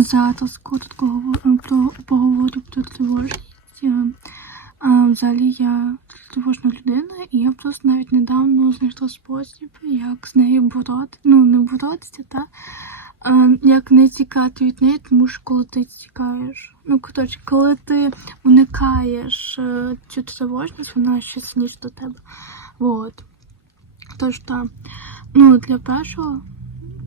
Зараз говорю про поговорю про тривожність. Е, взагалі я тривожна людина, і я просто навіть недавно знайшла спосіб, як з нею бороти. Ну, не боротися, та як не тікати від неї, тому що коли ти тікаєш, ну коротше, коли ти уникаєш е, цю тривожність, вона ще сильніше до тебе. Вот. Тож так. Ну, для першого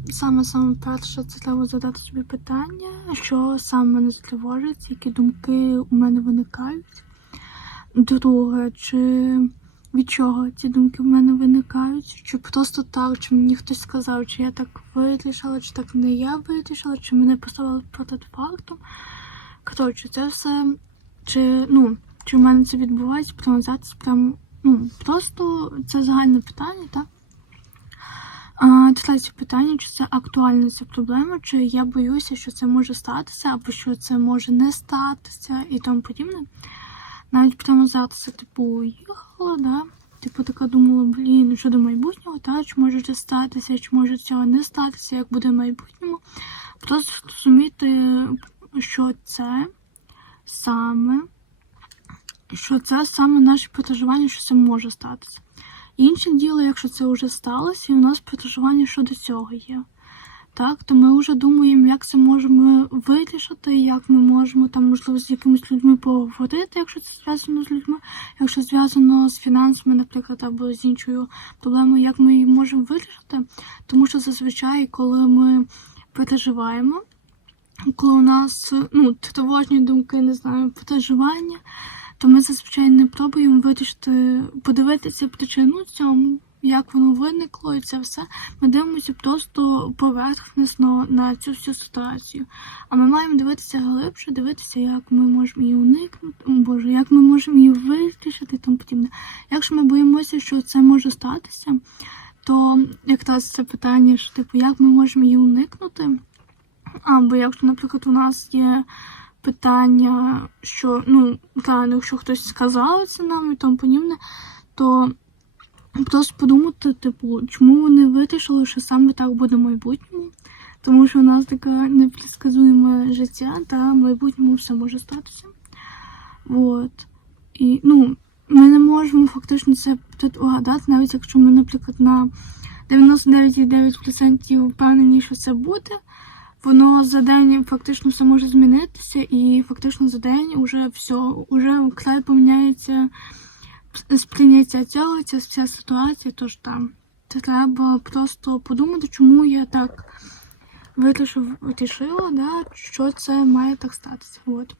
Саме саме перше, це треба задати собі питання, що саме мене затривожить, які думки у мене виникають. Друге, чи від чого ці думки в мене виникають, чи просто так, чи мені хтось сказав, чи я так вирішила, чи так не я вирішила, чи мене поставили проти фактом. Коротше, це все, чи ну, чи в мене це відбувається, проаналізуватися прям, ну, просто це загальне питання, так? Третє питання, чи це актуальна ця проблема, чи я боюся, що це може статися, або що це може не статися і тому подібне. Навіть прямо зараз, типу, їхала, да? Типу, така думала, блін, що до майбутнього, та, чи може це статися, чи може цього не статися, як буде в майбутньому. Просто розуміти, що це саме, що це саме наше переживання, що це може статися. Інше діло, якщо це вже сталося, і у нас переживання щодо цього є. Так, то ми вже думаємо, як це можемо вирішити, як ми можемо там, можливо, з якимись людьми поговорити, якщо це зв'язано з людьми, якщо зв'язано з фінансами, наприклад, або з іншою проблемою, як ми її можемо вирішити. Тому що зазвичай, коли ми переживаємо, коли у нас ну, тривожні думки, не знаю, переживання, то ми зазвичай не пробуємо вирішити, подивитися причину цьому, як воно виникло і це все. Ми дивимося просто поверхнесно на цю всю ситуацію. А ми маємо дивитися глибше, дивитися, як ми можемо її уникнути, О, Боже, як ми можемо її вирішити і тому подібне. Якщо ми боїмося, що це може статися, то якраз це питання, що типу, як ми можемо її уникнути. Або якщо, наприклад, у нас є питання, що ну, реально, якщо хтось сказав це нам і тому подібне, то просто подумати, типу, чому вони вирішили, що саме так буде в майбутньому. Тому що у нас таке непредсказуєме життя, та в майбутньому все може статися. От. І ну, ми не можемо фактично це угадати, навіть якщо ми, наприклад, на 99,9% впевнені, що це буде. Воно за день фактично все може змінитися, і фактично за день вже все, вже край поміняється сприйняття цього, ця вся ситуація. Тож там треба просто подумати, чому я так вирішив, вирішила, да, що це має так статися. От.